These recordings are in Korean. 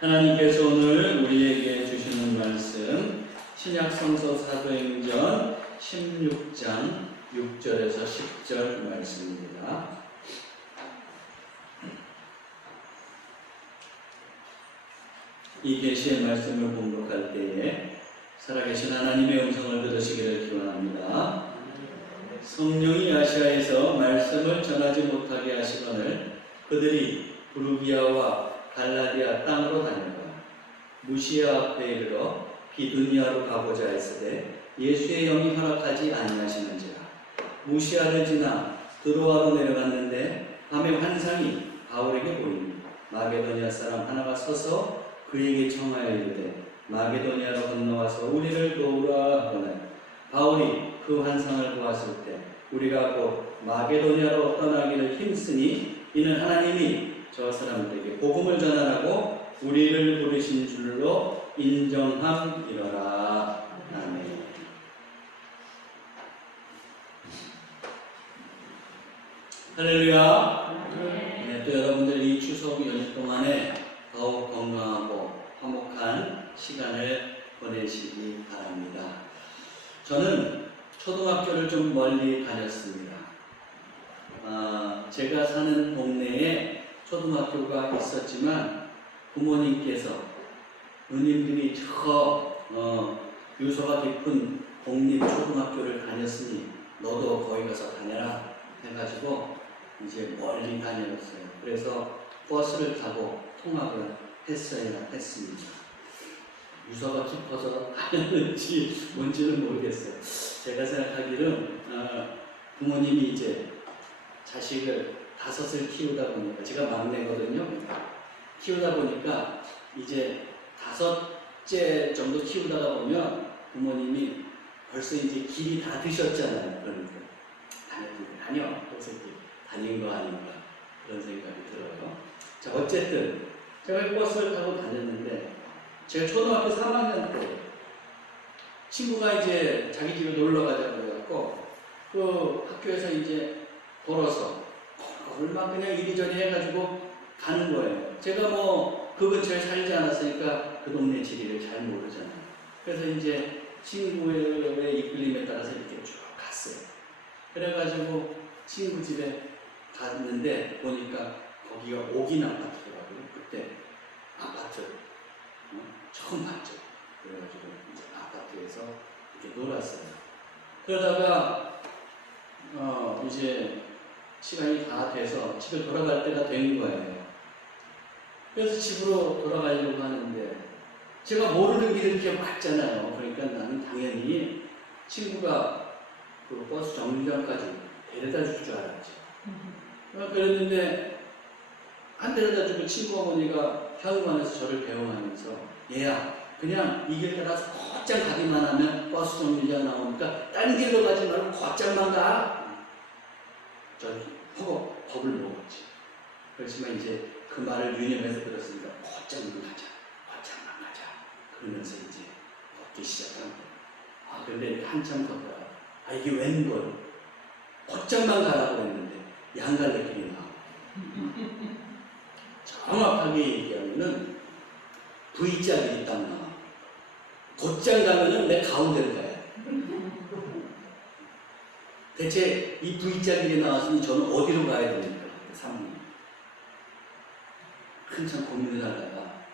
하나님께서 오늘 우리에게 주시는 말씀 신약 성서 사도행전 16장 6절에서 10절 말씀입니다. 이 계시의 말씀을 봉독할 때에 살아계신 하나님의 음성을 들으시기를 기원합니다. 성령이 아시아에서 말씀을 전하지 못하게 하시거늘 그들이 부르기아와 갈라디아 땅으로 다녀가 무시아 앞에 이르러 비두니아로 가고자 했으되 예수의 영이 허락하지 아니하시는지라. 무시아를 지나 드로아로 내려갔는데 밤에 환상이 바울에게 보이니 마게도니아 사람 하나가 서서 그에게 청하여 이르되 마게도니아로 건너와서 우리를 도우라 하거늘 바울이 그 환상을 보았을 때 우리가 곧 마게도니아로 떠나기를 힘쓰니 이는 하나님이 저 사람들에게 복음을 전하라고 우리를 부르신 줄로 인정함이러라. 아멘. 할렐루야. 네, 또 여러분들 이 추석 연휴 동안에 더욱 건강하고 화목한 시간을 보내시기 바랍니다. 저는 초등학교를 좀 멀리 다녔습니다. 제가 사는 동네에 초등학교가 있었지만 부모님께서 누님들이 저 유서가 깊은 공립초등학교를 다녔으니 너도 거기 가서 다녀라 해가지고 이제 멀리 다녔어요. 그래서 버스를 타고 통학을 했습니다. 유서가 깊어서 다녔는지 뭔지는 모르겠어요. 제가 생각하기는 부모님이 이제 자식을 5을 키우다 보니까 제가 막내거든요. 키우다 보니까 이제 5째 정도 키우다가 보면 부모님이 벌써 이제 길이 다 드셨잖아요. 그러니까 다녀 벌써 이렇게 다닌 거 아닌가 그런 생각이 들어요. 자, 어쨌든 제가 버스를 타고 다녔는데 제가 초등학교 3학년 때 친구가 이제 자기 집에 놀러 가자고 해갖고 그 학교에서 이제 걸어서 얼마 그냥 이리저리 해가지고 가는 거예요. 제가 뭐 그 근처에 살지 않았으니까 그 동네 지리를 잘 모르잖아요. 그래서 이제 친구의 이끌림에 따라서 이렇게 쭉 갔어요. 그래가지고 친구 집에 갔는데 보니까 거기가 옥인 아파트더라고요. 그때 아파트 처음 봤죠. 그래가지고 이제 아파트에서 이렇게 놀았어요. 그러다가 이제 시간이 다 돼서 집에 돌아갈 때가 된 거예요. 그래서 집으로 돌아가려고 하는데 제가 모르는 길을 이렇게 왔잖아요. 그러니까 나는 당연히 친구가 그 버스 정류장까지 데려다 줄 줄 알았죠. 그랬는데 안 데려다 주고 친구 어머니가 현관에서 저를 배웅하면서 얘야 그냥 이 길 따라서 곧장 가기만 하면 버스 정류장 나오니까 다른 길로 가지 말고 곧장만 가. 저는 겁을 먹었지. 그렇지만 이제 그 말을 유념해서 들었으니까 곧장만 가자. 그러면서 이제 걷기 시작한 거예요. 그런데 한참 걷다가 이게 웬걸 곧장만 가라고 했는데 양갈래 길이 나와. 정확하게 얘기하면은 V자길이 딱 나와. 곧장 가면은 내 가운데로 가야 돼. 대체 이 V자길이 나왔으니 저는 어디로 가야 됩니까? 3분. 한참 고민을 하다가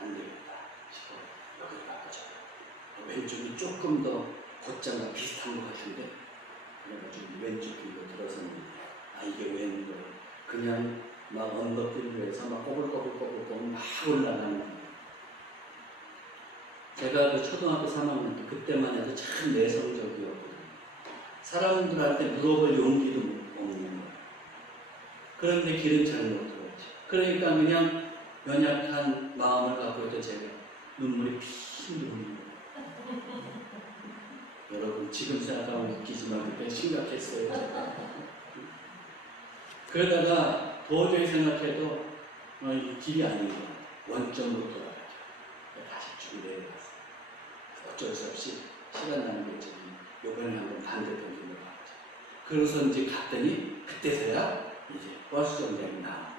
안 되겠다 싶어 여기로 가보자. 왼쪽이 조금 더 곧장과 비슷한 것 같은데 그래가지고 왼쪽 길로 들어서는 이게 웬걸 그냥 막 언덕길 위에서 막 꼬불꼬불 막 올라가는 거예요. 제가 그 초등학교 3학년 때 그때만 해도 참 내성적이었거든요. 사람들한테 물어볼 용기도 없는 거예요. 그런데 길은 잘 못 들었죠. 그러니까 그냥 연약한 마음을 갖고 있던 제가 눈물이 핑 도는 거예요. 여러분 지금 생각하면 웃기지만 그때 심각했어요. 제가. 그러다가 도저히 생각해도 이 길이 아닌 것 같아요. 원점으로 돌아가죠. 다시 쭉 내려갔어요. 어쩔 수 없이 시간 나는 게 요번에 한번 반대편 길로 가보자. 그래서 이제 갔더니 그때서야 이제 버스 정류장이 나온 거예요.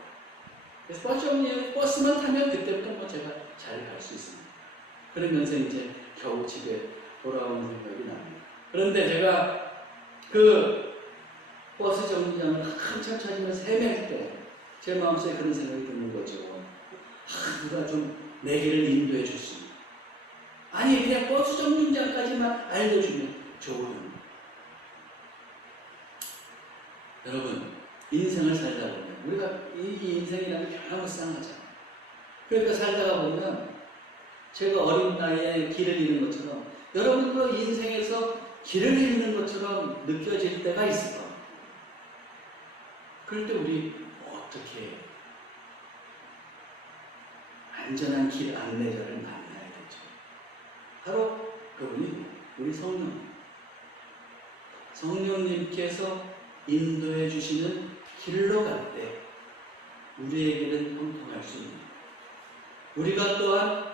그래서 버스만 타면 그때부터 뭐 제가 잘 갈 수 있습니다. 그러면서 이제 겨우 집에 돌아오는 생각이 납니다. 그런데 제가 그 버스 정류장을 한참 찾으면서 헤맬 때 제 마음속에 그런 생각이 드는 거죠. 누가 좀 내 길을 인도해 줬습니다. 아니 그냥 버스 정류장까지만 알려주면 좋은. 여러분 인생을 살다 보면 우리가 이 인생이라는 게 변화무쌍하잖아요. 그러니까 살다가 보면 제가 어린 나이에 길을 잃은 것처럼 여러분도 인생에서 길을 잃는 것처럼 느껴질 때가 있을 겁니다. 그럴 때 우리 어떻게 안전한 길 안내자를 만나야 되죠? 바로 그분이 우리 성령. 성령님께서 인도해 주시는 길로 갈 때 우리에게는 형통할 수 있는, 우리가 또한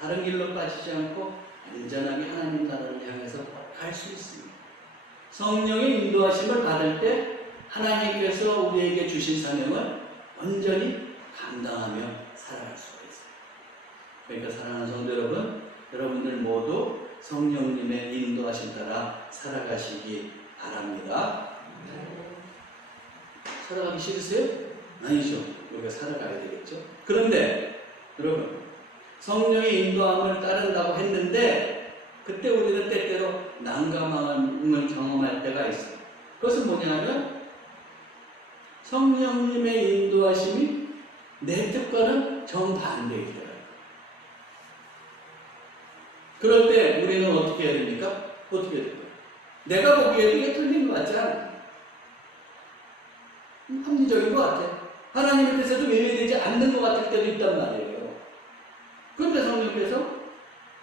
다른 길로 빠지지 않고 안전하게 하나님 나라를 향해서 갈 수 있습니다. 성령의 인도하심을 받을 때 하나님께서 우리에게 주신 사명을 온전히 감당하며 살아갈 수가 있어요. 그러니까 사랑하는 성도 여러분, 여러분들 모두 성령님의 인도하심 따라 살아가시기 바랍니다. 살아가기 싫으세요? 아니죠. 우리가 살아가야 되겠죠. 그런데 여러분, 성령의 인도함을 따른다고 했는데 그때 우리는 때때로 난감함을 경험할 때가 있어요. 그것은 뭐냐면 성령님의 인도하심이 내 뜻과는 정반대의 때가 있어요. 그럴 때 우리는 어떻게 해야 됩니까? 어떻게 해야 될까요? 내가 보기에도 이게 틀린 것 같지 않아요? 합리적인 것 같아. 하나님의 뜻에도 외면되지 않는 것 같을 때도 있단 말이에요. 그런데 성령께서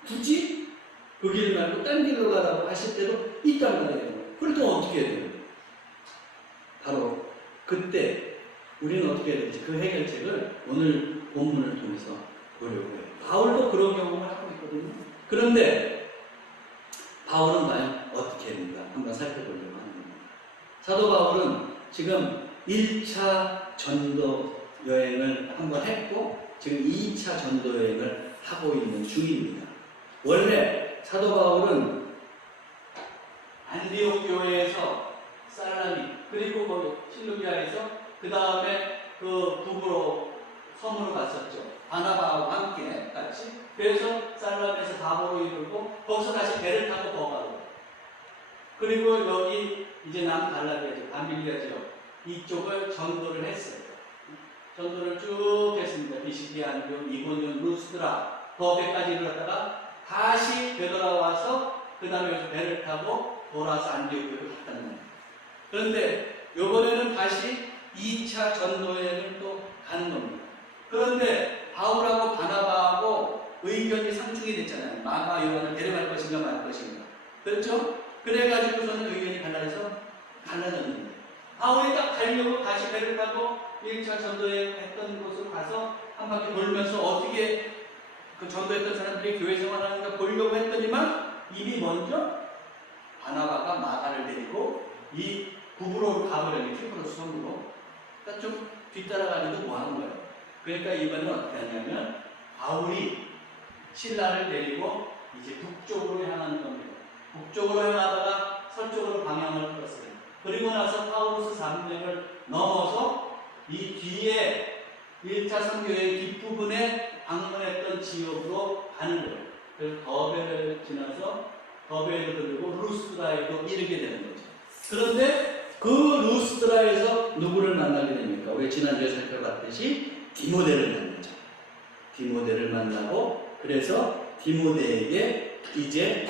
굳이 그 길 말고 딴 길로 가라고 하실 때도 있단 말이에요. 그럴 때 어떻게 해야 돼요? 바로 그때 우리는 어떻게 해야 될지 그 해결책을 오늘 본문을 통해서 보려고 해요. 바울도 그런 경험을 하고 있거든요. 그런데 바울은 과연 어떻게 했는가 한번 살펴보려고 합니다. 사도 바울은 지금 1차 전도 여행을 한번 했고 지금 2차 전도 여행을 하고 있는 중입니다. 원래 사도 바울은 안디옥 교회에서 살라미 그리고 거기 실루기아에서 그 다음에 그 북으로 섬으로 갔었죠. 바나바와 함께 같이. 그래서 살라미에서 바보로 이르고 거기서 다시 배를 타고 거가로. 그리고 여기 이제 남갈라디아 지역, 밤빌리아 지역 이쪽을 전도를 했어요. 전도를 쭉 했습니다. 비시디아, 안디옥, 이고니온, 루스드라, 더베까지 이르렀다가 다시 되돌아와서 그 다음에 여기서 배를 타고 돌아서 안디옥으로 갔단 말이에요. 그런데 이번에는 다시 2차 전도여행을 또 가는 겁니다. 그런데 바울하고 바나바하고 의견이 상충이 됐잖아요. 마가 요한을 데려갈 것인가 말 것인가. 그렇죠? 그래가지고서는 의견이 갈라져서 갈라졌는데 바울이 딱 가려고 다시 배를 타고 1차 전도여행 했던 곳으로 가서 한 바퀴 돌면서 어떻게 그 전도했던 사람들이 교회 생활하는가 보려고 했더니만 이미 먼저 바나바가 마가를 데리고 이 북으로 가버렸네. 키프로스 섬으로. 그러니까 좀 뒤따라가기도 뭐하는 거예요. 그러니까 이번에는 어떻게 하냐면 바울이 신라를 데리고 이제 북쪽으로 향하는 겁니다. 북쪽으로 향하다가 서쪽으로 방향을 틀었어요. 그리고 나서 파우루스 산맥을 넘어서 이 뒤에 1차 선교의 뒷부분에 방문했던 지역으로 가는 거예요. 그래서 더베를 지나서 더베를 들고 루스드라에도 이르게 되는 거죠. 그런데 그 루스드라에서 누구를 만나게 됩니까? 우리 지난주에 살펴봤듯이 디모데를 만나죠. 디모데를 만나고 그래서 디모데에게 이제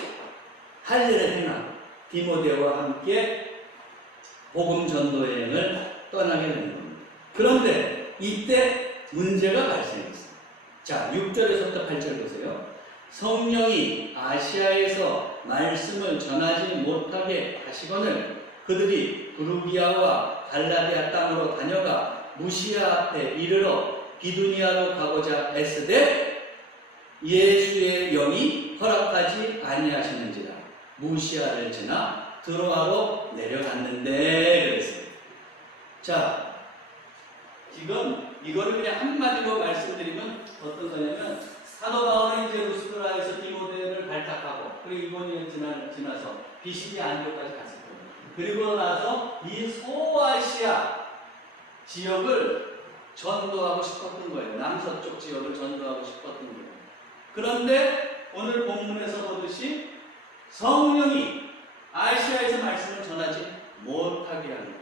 할 일을 행하고 디모데와 함께 복음 전도 여행을 떠나게 되는 겁니다. 그런데 이때 문제가 발생했어요. 자, 6절에서부터 8절 보세요. 성령이 아시아에서 말씀을 전하지 못하게 하시거늘 그들이 부르기아와 갈라디아 땅으로 다녀가 무시아 앞에 이르러 비두니아로 가고자 애쓰되 예수의 영이 허락하지 아니하시는지라 무시아를 지나 드로아로 내려갔는데 그랬어요. 자, 지금 이거를 그냥 한마디로 말씀드리면 어떤 거냐면 사도 바울은 이제 루스드라에서 디모데를 발탁하고 그리고 2번이 지나서 비시디 안디오까지 갔을 거예요. 그리고 나서 이 소아시아 지역을 전도하고 싶었던 거예요. 남서쪽 지역을 전도하고 싶었던 거예요. 그런데 오늘 본문에서 보듯이 성령이 아시아에서 말씀을 전하지 못하게 하는 거예요.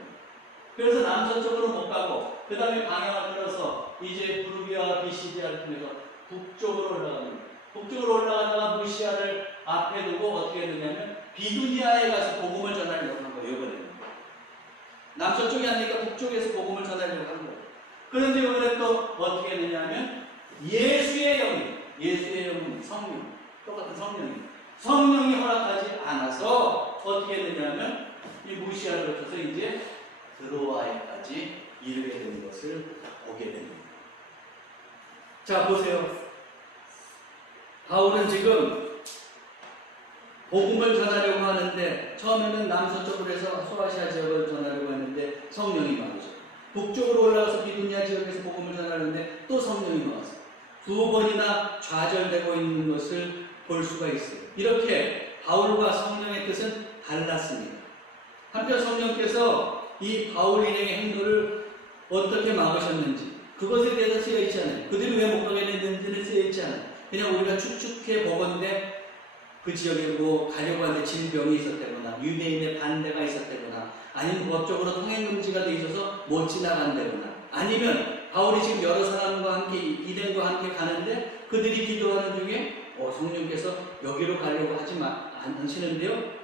그래서 남서쪽으로 못 가고 그 다음에 방향을 틀어서 이제 부르비아와 비시디아를 통해서 북쪽으로 올라가는 거예요. 북쪽으로 올라가다가 무시아를 앞에 두고 어떻게 했느냐면 비두니아에 가서 복음을 전하려고 한 거예요. 이번에는 남서쪽이 아니니까 북쪽에서 복음을 전하려고 한 거예요. 그런데 이번에 또 어떻게 했느냐면 예수의 영이 성령, 똑같은 성령이 허락하지 않아서 어떻게 했느냐면 이 무시아를 거쳐서 이제 드로아에까지 이르게 된 것을 보게 됩니다. 자, 보세요. 바울은 지금 복음을 전하려고 하는데 처음에는 남서쪽으로 해서 소아시아 지역을 전하려고 했는데 성령이 막으셔. 북쪽으로 올라가서 비두니아 지역에서 복음을 전하는데 또 성령이 막았어. 두 번이나 좌절되고 있는 것을 볼 수가 있어요. 이렇게 바울과 성령의 뜻은 달랐습니다. 한편 성령께서 이 바울 일행의 행동을 어떻게 막으셨는지 그것에 대해서 쓰여 있지 않아요. 그들이 왜 못 가게 됐는지는 쓰여 있지 않아요. 그냥 우리가 추측해 보건대 그 지역에 뭐 가려고 하는데 질병이 있었다거나 유대인의 반대가 있었다거나 아니면 법적으로 통행금지가 돼 있어서 못 지나간다거나 아니면 바울이 지금 여러 사람과 함께 일행과 함께 가는데 그들이 기도하는 중에 성령께서 여기로 가려고 하지 않으시는데요.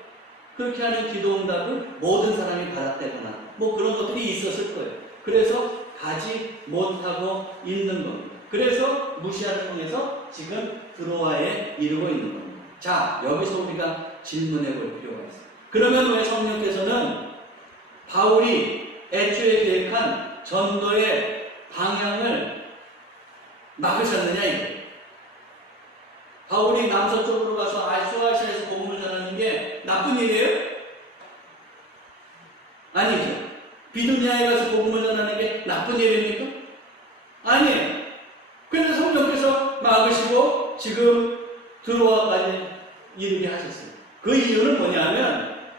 그렇게 하는 기도 응답을 모든 사람이 받았다거나 뭐 그런 것들이 있었을 거예요. 그래서 가지 못하고 있는 겁니다. 그래서 무시아를 통해서 지금 드로아에 이르고 있는 겁니다. 자, 여기서 우리가 질문해 볼 필요가 있어요. 그러면 왜 성령께서는 바울이 애초에 계획한 전도의 방향을 막으셨느냐 이거예요. 바울이 남서쪽으로 가서 소아시아에서 복음을 전하는 게 나쁜 일이에요? 아니죠. 비두니아에 가서 복음을 전하는 게 나쁜 일입니까? 아니에요. 그래서 성령께서 막으시고 지금 드로아까지 이르게 하셨어요. 그 이유는 뭐냐면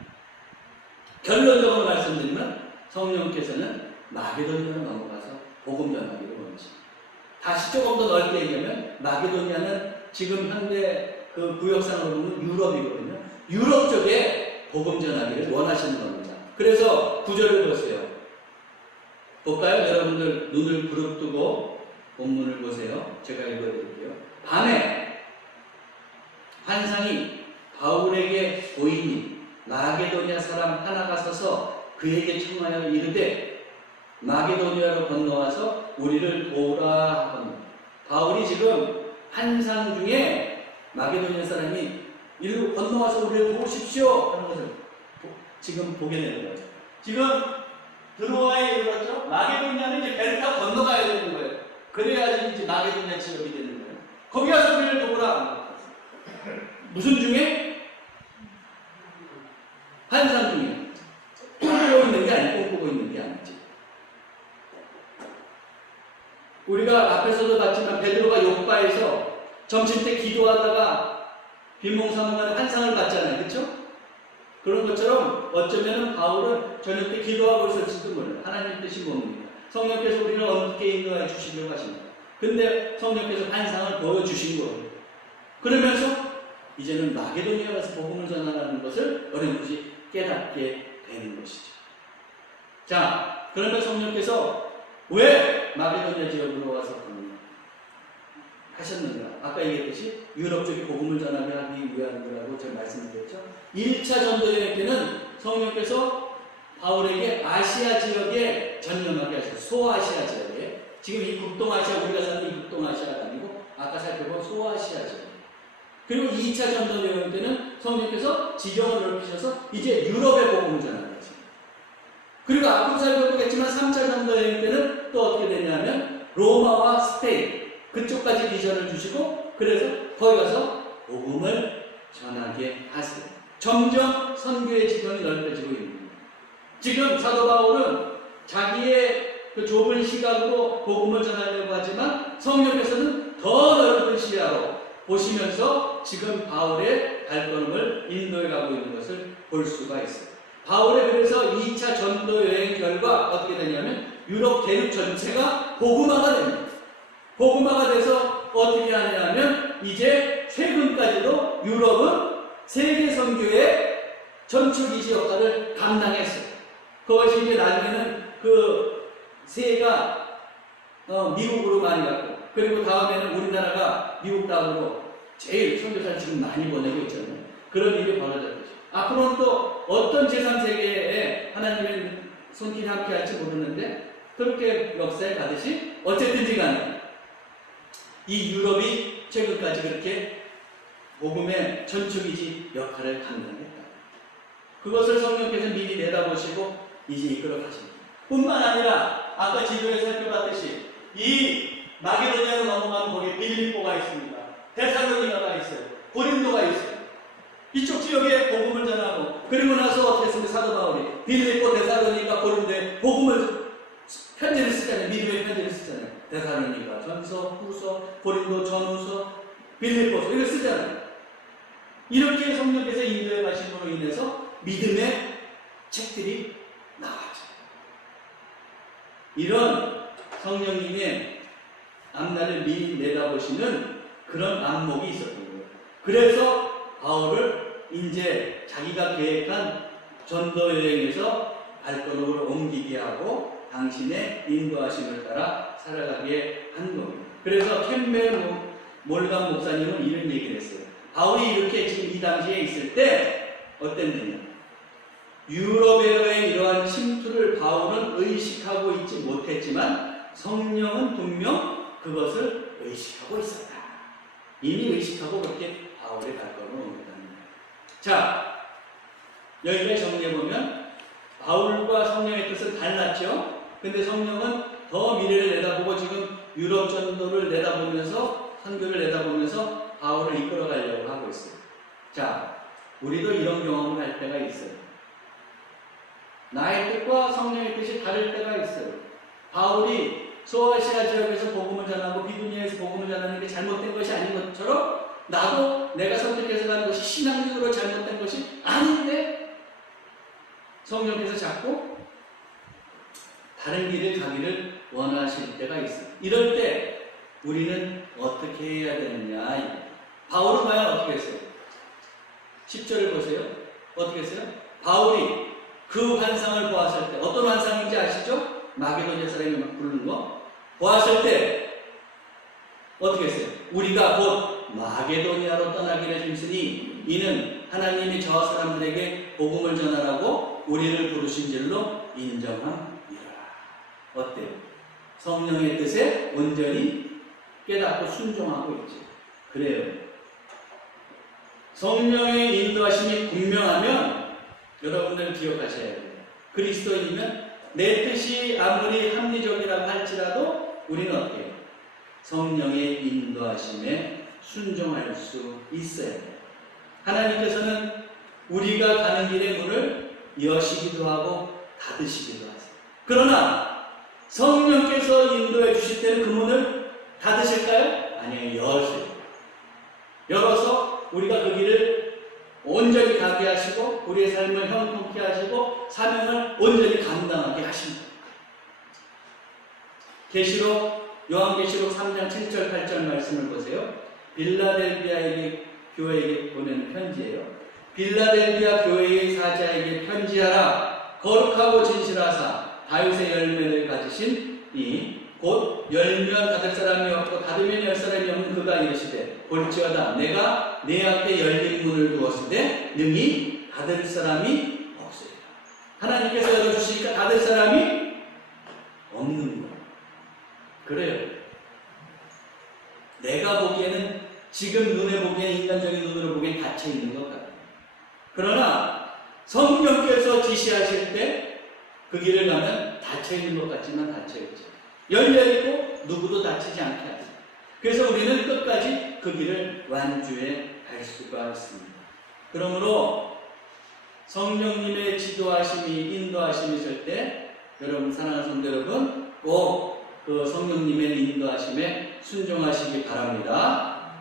결론적으로 말씀드리면 성령께서는 마게도니아로 넘어가서 복음 전하기를 원하십니다. 다시 조금 더 넓게 얘기하면 마게도니아는 지금 현대 그 구역상으로 보면 유럽이거든요. 유럽 쪽에 복음 전하기를 원하시는 겁니다. 그래서 구절을 보세요. 볼까요? 여러분들 눈을 부릅뜨고 본문을 보세요. 제가 읽어드릴게요. 밤에 환상이 바울에게 보이니 마게도니아 사람 하나가 서서 그에게 청하여 이르되 마게도니아로 건너와서 우리를 도우라 하거든. 바울이 지금 환상 중에 마게도니아 사람이 이리로 건너와서 우리를 도우십시오 하는 것을 지금 보게 되는 거죠. 지금 드로아에 이르렀죠. 마게도니아는 이제 배를 타고 건너가야 되는 거예요. 그래야지 이제 마게도니아 지역이 되는 거예요. 거기 가서 우리를 도우라. 무슨 중에? 환상 중에. 꿈꾸고 있는 게 아니고 꿈꾸고 있는 게 아니지. 우리가 앞에서도 봤지만 베드로가 요빠에서 점심 때 기도하다가 빈몽사몽하는 환상을 봤잖아요. 그렇죠? 그런 것처럼 어쩌면 바울은 저녁 때 기도하고 있었을지도 몰라요. 하나님 뜻이 뭡니까? 성령께서 우리를 어떻게 인도해 주시려고 하십니다. 근데 성령께서 환상을 보여주신 거예요. 그러면서 이제는 마게도니아 가서 복음을 전하라는 것을 어렴풋이 깨닫게 되는 것이죠. 자, 그러면 성령께서 왜 마게도니아 지역으로 와서 하셨는가? 아까 얘기했듯이 유럽 쪽에 복음을 전하기 위한 거라고 제가 말씀드렸죠. 1차 전도 여행 때는 성령께서 바울에게 아시아 지역에 전념하게 하셨어요. 소아시아 지역에. 지금 이 북동아시아, 우리가 사는 이 북동아시아가 아니고 아까 살펴본 소아시아 지역. 그리고 2차 전도 여행 때는 성령께서 지경을 넓히셔서 이제 유럽에 복음을 전하게 하십니다. 그리고 앞으로 살펴보겠지만 3차 전도 여행 때는 또 어떻게 되냐면 로마와 스페인 그쪽까지 비전을 주시고 그래서 거기 가서 복음을 전하게 하세요. 점점 선교의 지경이 넓혀지고 있는 거예요. 지금 사도 바울은 자기의 그 좁은 시각으로 복음을 전하려고 하지만 성령께서는 더 넓은 시야로 보시면서 지금 바울의 발걸음을 인도해 가고 있는 것을 볼 수가 있어요. 바울의 그래서 2차 전도 여행 결과 어떻게 되냐면 유럽 대륙 전체가 복음화가 됩니다. 복음화가 돼서 어떻게 하냐면 이제 최근까지도 유럽은 세계 선교의 전초기지 역할을 감당했어요. 그것이 이제 나중에는 그 세가 미국으로 많이 갔고, 그리고 다음에는 우리나라가 미국 다음으로 제일 선교사를 지금 많이 보내고 있잖아요. 그런 일이 벌어졌죠. 앞으로는 또 어떤 제3세계에 하나님의 손길이 함께 할지 모르는데, 그렇게 역사에 가듯이 어쨌든지 간에 이 유럽이 최근까지 그렇게 복음의 전초기지 역할을 감당했다. 그것을 성령께서 미리 내다보시고 이제 이끌어 가십니다. 뿐만 아니라 아까 지도에 살펴봤듯이 이 마게도니아로 넘어가면 거기 빌립보가 있습니다. 데살로니가가 있어요. 고린도가 있어요. 이쪽 지역에 복음을 전하고, 그리고 나서 어떻게 했습니까? 사도 바울이 빌립보, 데살로니가, 고린도에 복음을 편지를 쓰잖아요. 믿음의 편지를 쓰잖아요. 데살로니가 전서, 후서, 고린도 전후서, 빌립보서 이걸 쓰잖아요. 이렇게 성령께서 인도해 가심으로 인해서 믿음의 책들이 나왔죠. 이런 성령님의 앞날을 미리 내다보시는 그런 안목이 있었던 거예요. 그래서 바울을 이제 자기가 계획한 전도 여행에서 발걸음을 옮기게 하고 당신의 인도하심을 따라 살아가게 한 겁니다. 그래서 캠벨 몰감 목사님은 이런 얘기를 했어요. 바울이 이렇게 지금 이 당시에 있을 때 어땠느냐? 유럽에의 이러한 침투를 바울은 의식하고 있지 못했지만 성령은 분명 그것을 의식하고 있었다. 이미 의식하고 그렇게 바울의 발걸음을 옮겼답니다. 자, 여기까지 정리해보면 바울과 성령의 뜻은 달랐죠. 근데 성령은 더 미래를 내다보고 지금 유럽 전도를 내다보면서 선교를 내다보면서 바울을 이끌어가려고 하고 있어요. 자, 우리도 이런 경험을 할 때가 있어요. 나의 뜻과 성령의 뜻이 다를 때가 있어요. 바울이 소아시아 지역에서 복음을 전하고 비두니아에서 복음을 전하는 게 잘못된 것이 아닌 것처럼 나도 내가 선택해서 가는 것이 신앙적으로 잘못된 것이 아닌데 성령께서 자꾸 다른 길을 가기를 원하실 때가 있어요. 이럴 때 우리는 어떻게 해야 되느냐. 바울은 과연 어떻게 했어요? 10절을 보세요. 어떻게 했어요? 바울이 그 환상을 보았을 때, 어떤 환상인지 아시죠? 마게도니아 사람이 막 부르는 거 보았을 때 어떻게 했어요? 우리가 곧 마게도니아로 떠나기를 힘쓰니 이는 하나님이 저 사람들에게 복음을 전하라고 우리를 부르신 줄로 인정함이라. 어때요? 성령의 뜻에 온전히 깨닫고 순종하고 있죠. 그래요. 성령의 인도하심이 분명하면 여러분들 기억하셔야 돼요. 그리스도인이면 내 뜻이 아무리 합리적이라고 할지라도 우리는 어떻게 해요? 성령의 인도하심에 순종할 수 있어야 돼요. 하나님께서는 우리가 가는 길의 문을 여시기도 하고 닫으시기도 하세요. 그러나 성령께서 인도해 주실 때는 그 문을 닫으실까요? 아니요, 여세요. 열어서 우리가 그 길을 온전히 가게 하시고 우리의 삶을 형통케 하시고 사명을 온전히 감당하게 하십니다. 요한계시록 3장 7절 8절 말씀을 보세요. 빌라델비아에게 교회에게 보내는 편지예요. 빌라델비아 교회의 사자에게 편지하라. 거룩하고 진실하사 다윗의 열매를 가지신 이 곧 열면 닫을 사람이 없고 닫으면 열 사람이 없는 그가 이르시되 볼지어다 내가 내 앞에 열린 문을 두었으되 능히 닫을 사람이 없으리라. 하나님께서 열어주시니까 닫을 사람이 없는 거예요. 그래요. 내가 보기에는 지금 눈에 보기에는 인간적인 눈으로 보기엔 닫혀 있는 것 같아요. 그러나 성령께서 지시하실 때 그 길을 가면 닫혀 있는 것 같지만 닫혀 있죠. 열려있고 누구도 다치지 않게 하죠. 그래서 우리는 끝까지 그 길을 완주해 갈 수가 있습니다. 그러므로 성령님의 지도하심이 인도하심이 있을 때 여러분, 사랑하는 성도 여러분, 꼭 그 성령님의 인도하심에 순종하시기 바랍니다.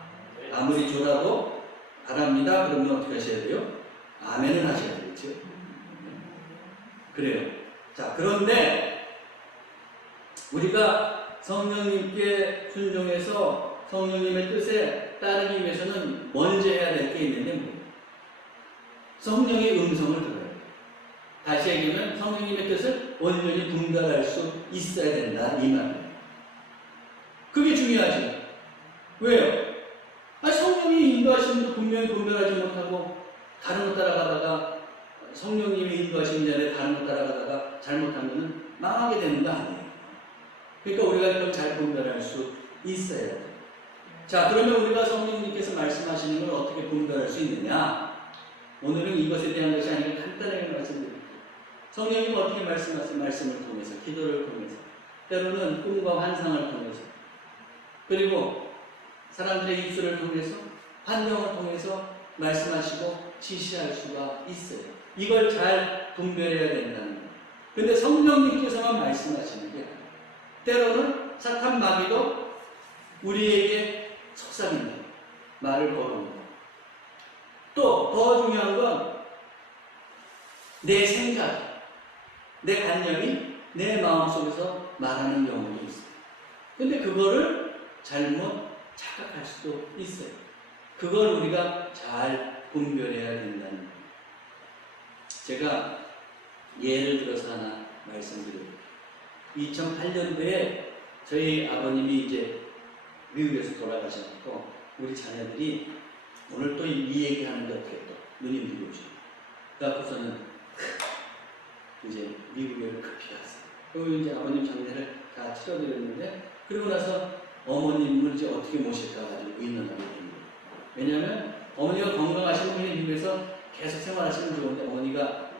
아무리 졸아도 바랍니다. 그러면 어떻게 하셔야 돼요? 아멘은 하셔야 되겠죠. 그래요. 자, 그런데 우리가 성령님께 순종해서 성령님의 뜻에 따르기 위해서는 먼저 해야 될 게 있는데 뭐예요? 성령의 음성을 들어야 돼요. 다시 얘기하면 성령님의 뜻을 온전히 분별할 수 있어야 된다, 이 말이에요. 그게 중요하죠. 왜요? 성령이 인도하시는 분명히 분별하지 못하고 다른 것 따라가다가, 성령님이 인도하시는 자리에 다른 것 따라가다가 잘못하면 망하게 되는 거 아니에요. 그러니까 우리가 그걸 잘 분별할 수 있어야 돼요. 자, 그러면 우리가 성령님께서 말씀하시는 걸 어떻게 분별할 수 있느냐? 오늘은 이것에 대한 것이 아니고 간단하게 말씀드릴게요. 성령님 어떻게 말씀하세요? 말씀을 통해서, 기도를 통해서, 때로는 꿈과 환상을 통해서, 그리고 사람들의 입술을 통해서, 환경을 통해서 말씀하시고 지시할 수가 있어요. 이걸 잘 분별해야 된다는 거예요. 근데 성령님께서만 말씀하시는 게 아니에요. 때로는 사탄 마귀도 우리에게 속삭인다. 말을 걸어옵니다. 또 더 중요한 건 내 생각, 내 관념이 내 마음속에서 말하는 경우도 있어요. 근데 그거를 잘못 착각할 수도 있어요. 그걸 우리가 잘 분별해야 된다는 거예요. 제가 예를 들어서 하나 말씀드려요. 2008년도에 저희 아버님이 이제 미국에서 돌아가셨고, 우리 자녀들이 오늘 또 이 얘기하는데 어떻게 또 누님들이 오시고, 그래서는 이제 미국에 급히 갔어요. 그리고 이제 아버님 장례를 다 치러드렸는데, 그리고 나서 어머님을 이제 어떻게 모실까 가지고 의논하게 된 거예요. 왜냐하면 어머니가 건강하신 분이 미국에서 계속 생활하시면 좋은데, 어머니가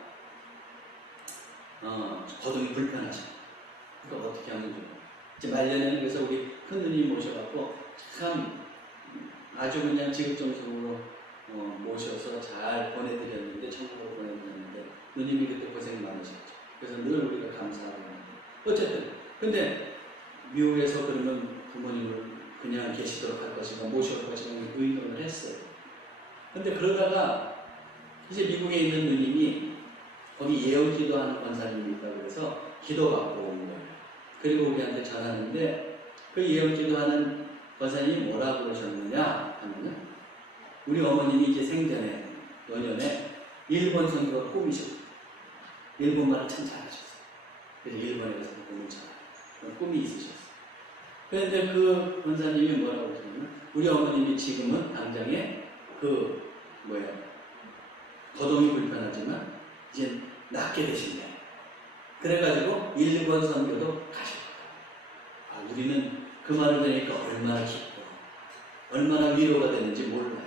거동이 불편하시고, 그러니까 어떻게 하면 좋아요. 이제 말년에는 그래서 우리 큰 누님 모셔갖고 참 아주 그냥 지극정성으로 모셔서 잘 보내드렸는데, 천국으로 보내드렸는데, 누님이 그때 고생 많으셨죠. 그래서 늘 우리가 감사하고 있는데, 어쨌든 근데 미국에서 그러면 부모님을 그냥 계시도록 할 것인가 모셔올 것인가 의논을 했어요. 근데 그러다가 이제 미국에 있는 누님이 거기 예언기도하는 권사님이 있다고 해서 기도받고 온 거예요. 그리고 우리한테 전하는데, 그 예언기도하는 권사님이 뭐라고 그러셨느냐 하면은, 우리 어머님이 이제 생전에 노년에 일본 선교가 꿈이셨어요. 일본말을 참 잘하셨어요. 그래서 일본에 가서 꿈을 잘하고 꿈이 있으셨어요. 그런데 그 권사님이 뭐라고 하셨냐면, 우리 어머님이 지금은 당장에 거동이 불편하지만 이제 낫게 되신대. 그래가지고 일본 선교도 가실 거다. 우리는 그 말을 들으니까 얼마나 기뻐, 얼마나 위로가 되는지 몰라요.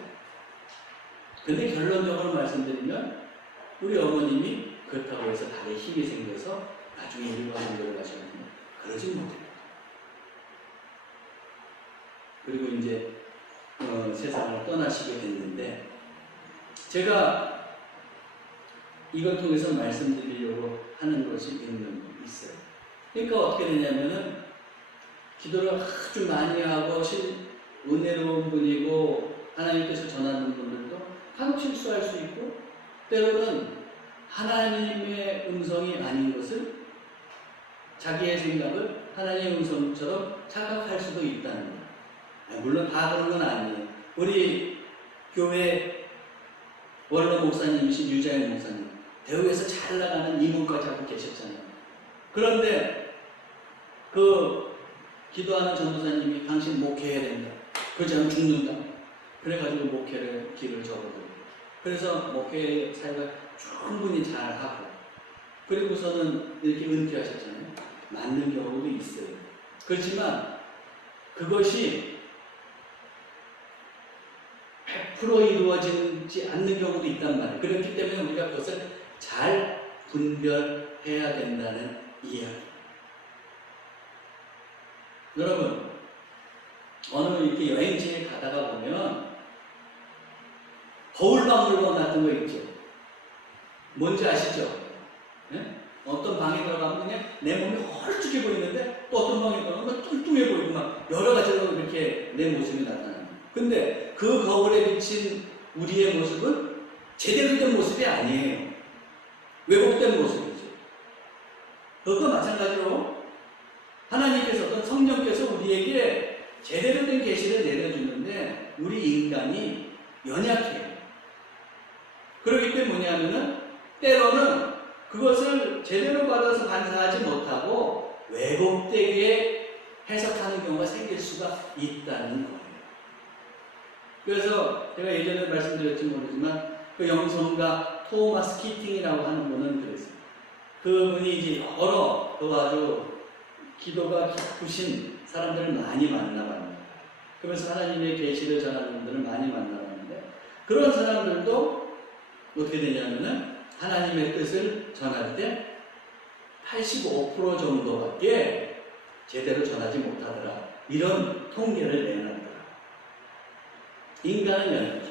근데 결론적으로 말씀드리면, 우리 어머님이 그렇다고 해서 다리에 힘이 생겨서 나중에 일본 선교를 가셨는데 그러지 못해요. 그리고 이제 세상을 떠나시게 됐는데, 제가 이걸 통해서 말씀드리려고 하는 것이 있어요. 그러니까 어떻게 되냐면은, 기도를 아주 많이 하고 은혜로운 분이고 하나님께서 전하는 분들도 간혹 실수할 수 있고, 때로는 하나님의 음성이 아닌 것을, 자기의 생각을 하나님의 음성처럼 착각할 수도 있다는 거예요. 물론 다 그런 건 아니에요. 우리 교회 원로 목사님이신 유자일 목사님, 대우에서 잘 나가는 임원까지 하고 계셨잖아요. 그런데 그 기도하는 전도사님이 당신 목회해야 된다, 그러지 않으면 죽는다, 그래가지고 목회를 길을 접어들고, 그래서 목회 사역을 충분히 잘하고, 그리고서는 이렇게 은퇴하셨잖아요. 맞는 경우도 있어요. 그렇지만 그것이 100% 이루어지지 않는 경우도 있단 말이에요. 그렇기 때문에 우리가 그것을 잘 분별해야 된다는 이야기. 여러분, 어느 이렇게 여행지에 가다가 보면 거울박물관 같은 거 있죠. 뭔지 아시죠? 네? 어떤 방에 들어가면 그냥 내 몸이 헐쭉해 보이는데 또 어떤 방에 들어가면 뚱뚱해 보이고 막 여러 가지로 이렇게 내 모습이 나타나는 거예요. 근데 그 거울에 비친 우리의 모습은 제대로 된 모습이 아니에요. 왜곡된 모습이죠. 그것도 마찬가지로 하나님께서 어떤 성령께서 우리에게 제대로 된 계시를 내려주는데 우리 인간이 연약해요. 그렇기 때문에 뭐냐면은 때로는 그것을 제대로 받아서 반사하지 못하고 왜곡되게 해석하는 경우가 생길 수가 있다는 거예요. 그래서 제가 예전에 말씀드렸지 모르지만 그 영성가 토마스 키팅이라고 하는 분은 그랬어요. 그분이 이제 여러 또 아주 기도가 깊으신 사람들을 많이 만나봤는데 그러면서 하나님의 계시를 전하는 분들을 많이 만나봤는데 그런 사람들도 어떻게 되냐면은 하나님의 뜻을 전할 때 85% 정도밖에 제대로 전하지 못하더라. 이런 통계를 내놨더라. 인간은 연약해.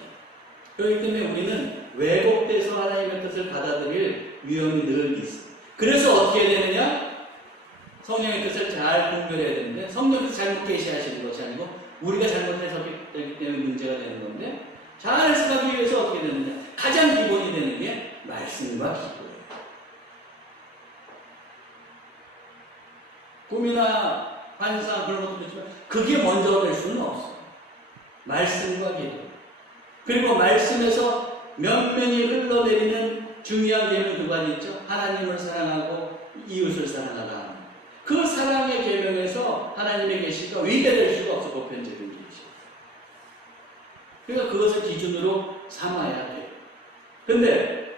그렇기 때문에 우리는 왜곡돼서 하나님의 뜻을 받아들일 위험이 늘 있어. 그래서 어떻게 되느냐? 성령의 뜻을 잘 분별해야 되는데 성령께서 잘못 계시하시는 것이 아니고 우리가 잘못해서기 때문에 문제가 되는 건데 잘 해석하기 위해서 어떻게 되느냐? 가장 기본이 되는 게 말씀과 기도예요. 꿈이나 환상 그런 것도 있지만 그게 먼저 될 수는 없어요. 말씀과 기도. 그리고 말씀에서 면면이 흘러내리는 중요한 계명 두 가지 있죠. 하나님을 사랑하고 이웃을 사랑하라. 그 사랑의 계명에서 하나님의 계시가 위배될 수가 없어. 보편적인 계시. 그러니까 그것을 기준으로 삼아야 돼요. 근데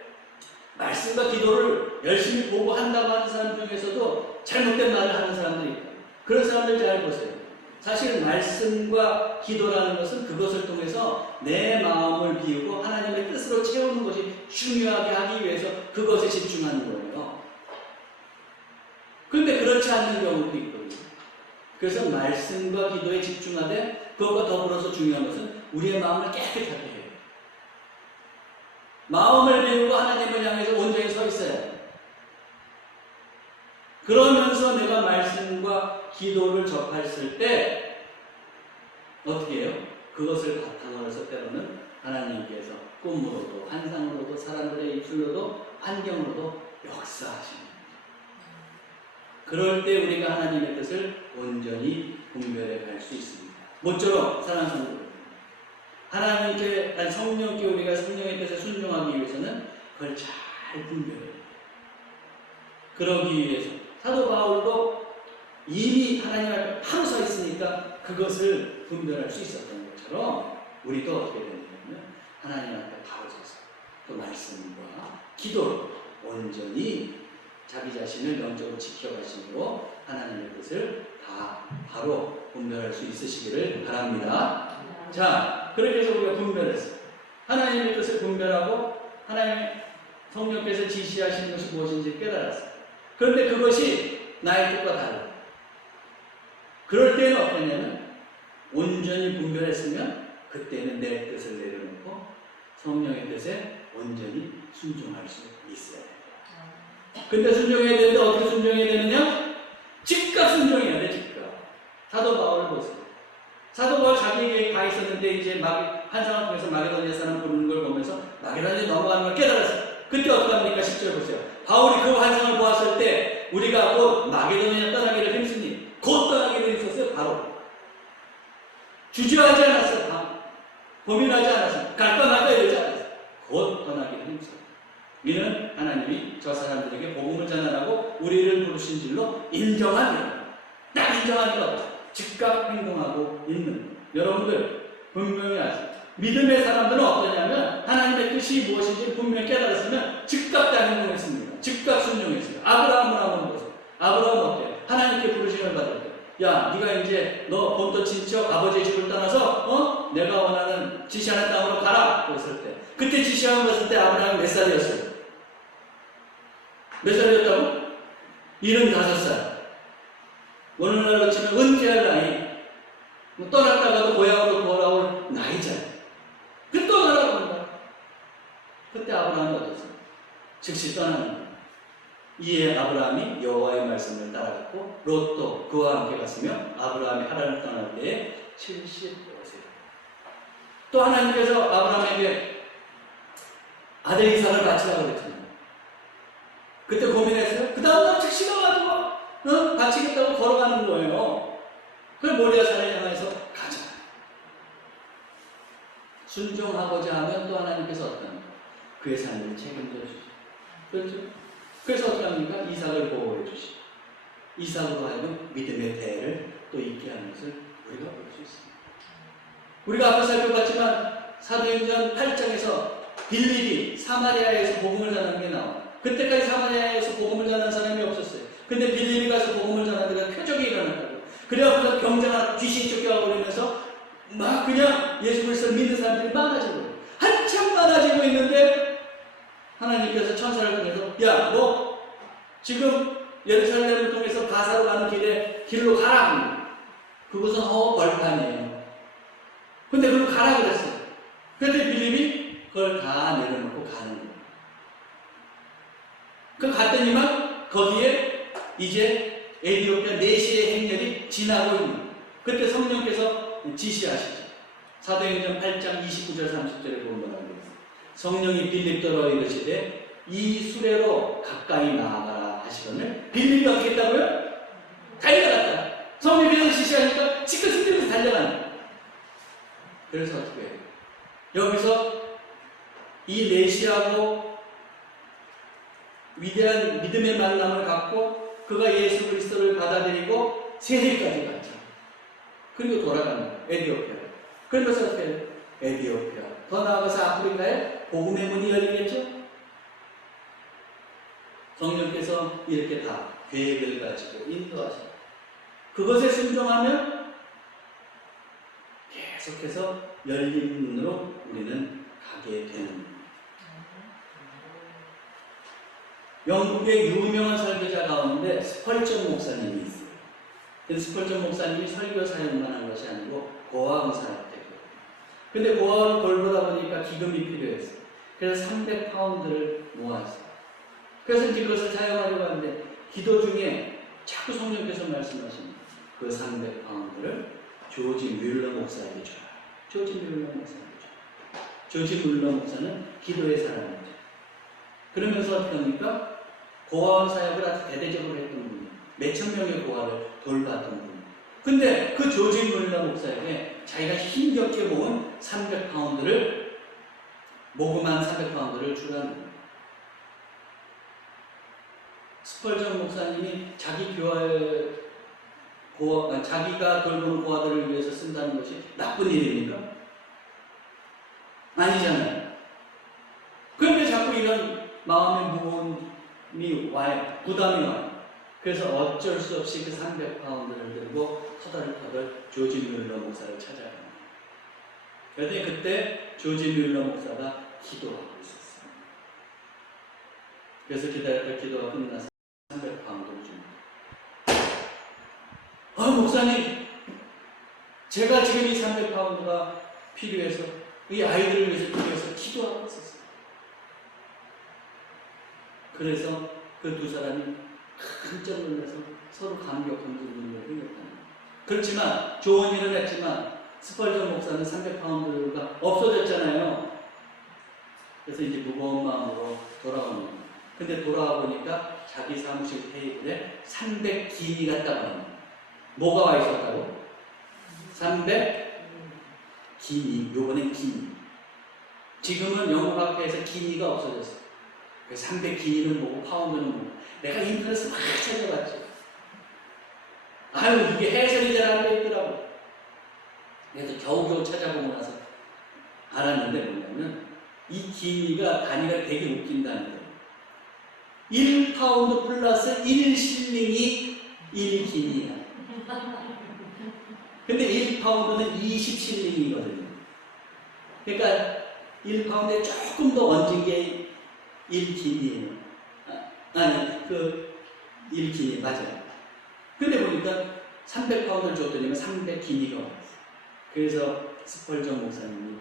말씀과 기도를 열심히 보고 한다고 하는 사람 중에서도 잘못된 말을 하는 사람들이 있다. 그런 사람들 잘 보세요. 사실 말씀과 기도라는 것은 그것을 통해서 내 마음을 비우고 하나님의 뜻으로 채우는 것이 중요하게 하기 위해서 그것에 집중하는 거예요. 그런데 그렇지 않는 경우도 있거든요. 그래서 말씀과 기도에 집중하되 그것과 더불어서 중요한 것은 우리의 마음을 깨끗하게 해요. 마음을 비우고 하나님을 향해서 온전히 서 있어야 해요. 그러면서 내가 말씀과 기도를 접했을 때 어떻게 해요? 그것을 바탕으로 해서 때로는 하나님께서 꿈으로도 환상으로도 사람들의 입술로도 환경으로도 역사하십니다. 그럴 때 우리가 하나님의 뜻을 온전히 분별해 갈 수 있습니다. 모쪼록 사랑하는 성도들, 하나님께 성령께 우리가 성령의 뜻에 순종하기 위해서는 그걸 잘 분별해야 돼요. 그러기 위해서 사도 바울도 이미 하나님 앞에 바로 서 있으니까 그것을 분별할 수 있었던 것처럼 우리도 어떻게 되냐면 하나님 앞에 바로 서서 또 말씀과 기도로 온전히 자기 자신을 영적으로 지켜가심으로 하나님의 뜻을 다 바로 분별할 수 있으시기를 바랍니다. 자, 그렇게 해서 우리가 분별했어요. 하나님의 뜻을 분별하고 하나님의 성령께서 지시하시는 것이 무엇인지 깨달았어요. 그런데 그것이 나의 뜻과 달라요. 그럴 때는 어떠냐면 온전히 분별했으면 그때는 내 뜻을 내려놓고 성령의 뜻에 온전히 순종할 수 있어야 돼요. 근데 순종해야 되는데 어떻게 순종해야 되느냐? 즉각 순종해야 돼, 즉각. 사도 바울을 보세요. 사도 바울 자기에게 가 있었는데 이제 환상을 통해서 마게도니아 사람 부르는 걸 보면서 마게도니아 넘어가는 걸 깨달았어요. 그때 어떻게 합니까? 10절 보세요. 바울이 그 환상을 보았을 때 우리가 곧 마게도니아 떠나기를 힘쓰니 곧 떠나기를 힘썼어요. 바로 주저하지 않았어요. 고민하지 않았어요. 갈까 말까 이러지 않았어요. 곧 떠나기를 힘썼어요. 이는 하나님이 저 사람들에게 복음을 전하라고 우리를 부르신 줄로 인정하니라. 딱 인정하니까 즉각 행동하고 있는 여러분들 분명히 아세요. 믿음의 사람들은 어떠냐면 하나님의 뜻이 무엇인지 분명히 깨달았으면 즉각 다 행동했습니다. 즉각 순종했어요. 아브라함을 한번 보세요. 아브라함은 어때요? 하나님께 부르심을 받을 때 야, 네가 이제 너 본토 친척 아버지의 집을 떠나서 내가 원하는 지시하는 땅으로 가라 그랬을 때 그때 지시한 것을 때 아브라함이 몇 살이었어요? 몇 살이었다고? 75살. 오늘날로 치면 은퇴할 나이. 떠났다가도 고향으로 돌아올 나이잖아요. 그 떠나라고 한다. 그때 아브라함이 어땠어요? 즉시 떠나는 거예요. 이에 아브라함이 여호와의 말씀을 따라갔고 롯도 그와 함께 갔으며 아브라함이 하란을 떠날 때에 75세. 또 하나님께서 아브라함에게 아들 이삭을 바치라고 그랬잖아요. 그때 고민했어요. 그 다음날 즉시가 가지고 바치겠다고 걸어가는 거예요. 그걸 모리아 산에 향해서 가자. 순종하고자 하면 또 하나님께서 어떤 그의 삶을 책임져 주시죠. 그렇죠? 그래서 어떻게 합니까? 이삭을 보호해 주시고 이삭으로 하여금 믿음의 대를 또 있게 하는 것을 우리가 볼 수 있습니다. 우리가 앞서 살펴봤지만 사도행전 8장에서 빌립이 사마리아에서 복음을 전하는 게 나와요. 그때까지 사마리아에서 복음을 전하는 사람이 없었어요. 근데 빌립이 가서 복음을 전하다가 표적이 일어났다고. 그래갖고 병자가 귀신이 쫓겨가고 그러면서 막 그냥 예수 그리스도를 믿는 사람들이 많아지고 있어요. 한참 많아지고 있는데 하나님께서 천사를 통해서 야, 너 지금 예루살렘을 통해서 가사로 가는 길로 가라. 그것은 벌판이에요. 근데 그걸 가라 그랬어요. 그런데 빌립이 그걸 다 내려놓고 가는 거예요. 그 갔더니만 거기에 이제 에티오피아 내시의 행렬이 지나고 있는 거예요. 그때 성령께서 지시하시죠. 사도행전 8장 29절 30절에 보면 성령이 빌립더러 이르시되 이 수레로 가까이 나아가라 하시거늘 빌립이 어떻게 했다고요? 달려갔다. 성령께서 지시하니까 시끌시끌해서 달려가는. 그래서 어떻게 해요? 여기서 이 내시하고 위대한 믿음의 만남을 갖고 그가 예수 그리스도를 받아들이고 세례까지 갔죠. 그리고 돌아가는 거예요. 에티오피아. 그러면서 어떻게 해요? 에티오피아. 더 나아가서 아프리카에 복음의 문이 열리겠죠? 성령께서 이렇게 다 계획을 가지고 인도하십니다. 그것에 순종하면 계속해서 열린 문으로 우리는 가게 되는 겁니다. 영국의 유명한 설교자 가운데 스펄전 목사님이 있어요. 스펄전 목사님이 설교 사역만 한 것이 아니고 고아원 사역했거든요. 근데 고아원을 돌보다 보니까 기금이 필요했어요. 그래서 300파운드를 모았어요. 그래서 이제 그것을 사용하려고 하는데 기도 중에 자꾸 성령께서 말씀하십니다. 그 300파운드를 조지 뮬러 목사에게 줘라. 조지 뮬러 목사에게 줘라. 조지 뮬러 목사는 기도의 사람이죠. 그러면서 어떻게 합니까? 고아원 사역을 아주 대대적으로 했던 분이에요. 몇천 명의 고아를 돌봤던 분이에요. 근데 그 조지 뮬러 목사에게 자기가 힘겹게 모은 300파운드를 모금한 300파운드를 주라는 거예요. 스펄전 목사님이 자기 교회 자기가 돌보는 고아들을 위해서 쓴다는 것이 나쁜 일입니까? 아니잖아요. 그런데 자꾸 이런 마음의 무거움이 와요. 부담이 와요. 그래서 어쩔 수 없이 그 300파운드를 들고 터덜터덜 조지 뮬러 목사를 찾아갑니다. 그런데 그때 조지 뮬러 목사가 기도하고 있었어요. 그래서 기다렸다 기도가 끝나서 300파운드를 줍니다. 목사님, 제가 지금 이 300파운드가 필요해서 이 아이들을 위해서 필요해서 기도하고 있었어요. 그래서 그 두 사람이 깜짝 놀라서 서로 감격한 눈물을 흘렸다는 거예요. 그렇지만 좋은 일을 했지만 스펄전 목사는 300파운드가 없어졌잖아요. 그래서 이제 무거운 마음으로 돌아오는 거예요. 근데 돌아와 보니까 자기 사무실 테이블에 300기니가 딱 나옵니다. 뭐가 와 있었다고? 300기니. 요번엔 기니. 지금은 영어 학회에서 기니가 없어졌어요. 300기니는 뭐고 파운드는 뭐고. 내가 인터넷에서 막 찾아봤지. 아유, 이게 해석이 잘 안 돼 있더라고. 그래서 겨우겨우 찾아보고 나서 알았는데 뭐냐면 이 기니가 단위가 되게 웃긴다는 거예요. 1파운드 플러스 1실링이 1기니야. 근데 1파운드는 20실링이거든요. 그러니까 1파운드에 조금 더 얹은 게 1기니예요. 아니, 그 1기니 맞아요. 근데 보니까 300파운드를 줬더니 300기니가 왔어요. 그래서 스펄전 목사님이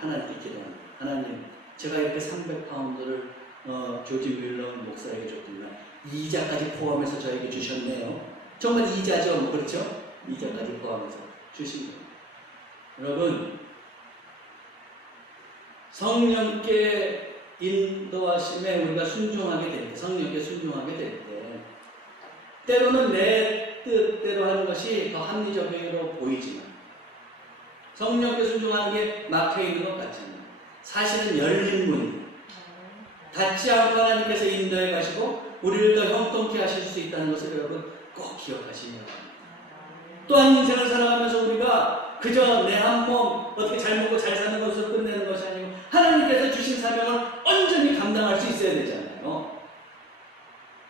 하나님께 기도합니다. 하나님, 제가 이렇게 300파운드를 조지 뮬러 목사에게 줬더니 이자까지 포함해서 저에게 주셨네요. 정말 이자죠, 뭐 그렇죠? 이자까지 포함해서 주신 거예요. 여러분, 성령께 인도하심에 우리가 순종하게 될 때, 성령께 순종하게 될 때, 때로는 내 뜻대로 하는 것이 더 합리적으로 보이지만, 성령께 순종하는 게 막혀 있는 것 같잖아요. 사실은 열린 문이에요. 닫지 않고 하나님께서 인도해 가시고 우리를 더 형통케 하실 수 있다는 것을 여러분 꼭 기억하시기 바랍니다. 또한 인생을 살아가면서 우리가 그저 내 한 몸 어떻게 잘 먹고 잘 사는 것으로 끝내는 것이 아니고 하나님께서 주신 사명을 온전히 감당할 수 있어야 되잖아요.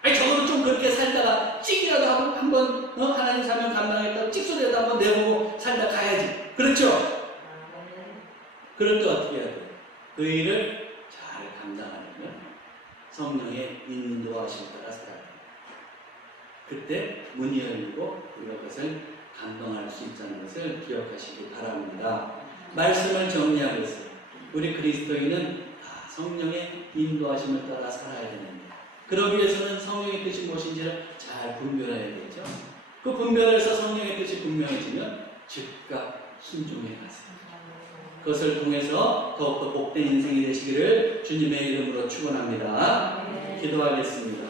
아니 적어도 좀 그렇게 살다가 찍이라도 한번 하나님 사명 감당했다고 찍소리라도 한번 내보고 살다 가야지. 그렇죠? 그럴 때 어떻게 해야 돼요? 그 일을 잘 감당하려면 성령의 인도하심에 따라 살아야 돼요. 그때 문이 열리고 우리가 그것을 감당할 수 있다는 것을 기억하시기 바랍니다. 말씀을 정리하겠어요. 우리 그리스도인은 다 성령의 인도하심을 따라 살아야 되는데 그러기 위해서는 성령의 뜻이 무엇인지를 잘 분별해야 되죠. 그 분별해서 성령의 뜻이 분명해지면 즉각 순종해 가세요. 그것을 통해서 더욱더 복된 인생이 되시기를 주님의 이름으로 축원합니다. 기도하겠습니다.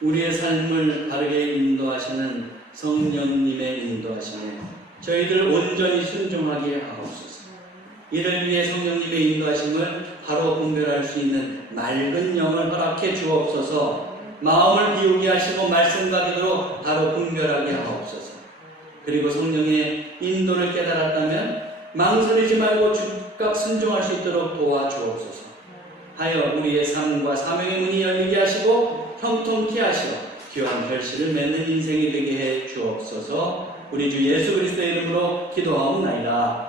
우리의 삶을 바르게 인도하시는 성령님의 인도하심에 저희들 온전히 순종하게 하옵소서. 이를 위해 성령님의 인도하심을 바로 분별할 수 있는 맑은 영을 허락해 주옵소서. 마음을 비우게 하시고 말씀과 기도로 바로 분별하게 하옵소서. 그리고 성령의 인도를 깨달았다면 망설이지 말고 즉각 순종할 수 있도록 도와주옵소서. 하여 우리의 삶과 사명의 문이 열리게 하시고 형통케 하시어 귀한 결실을 맺는 인생이 되게 해 주옵소서. 우리 주 예수 그리스도의 이름으로 기도하옵나이다.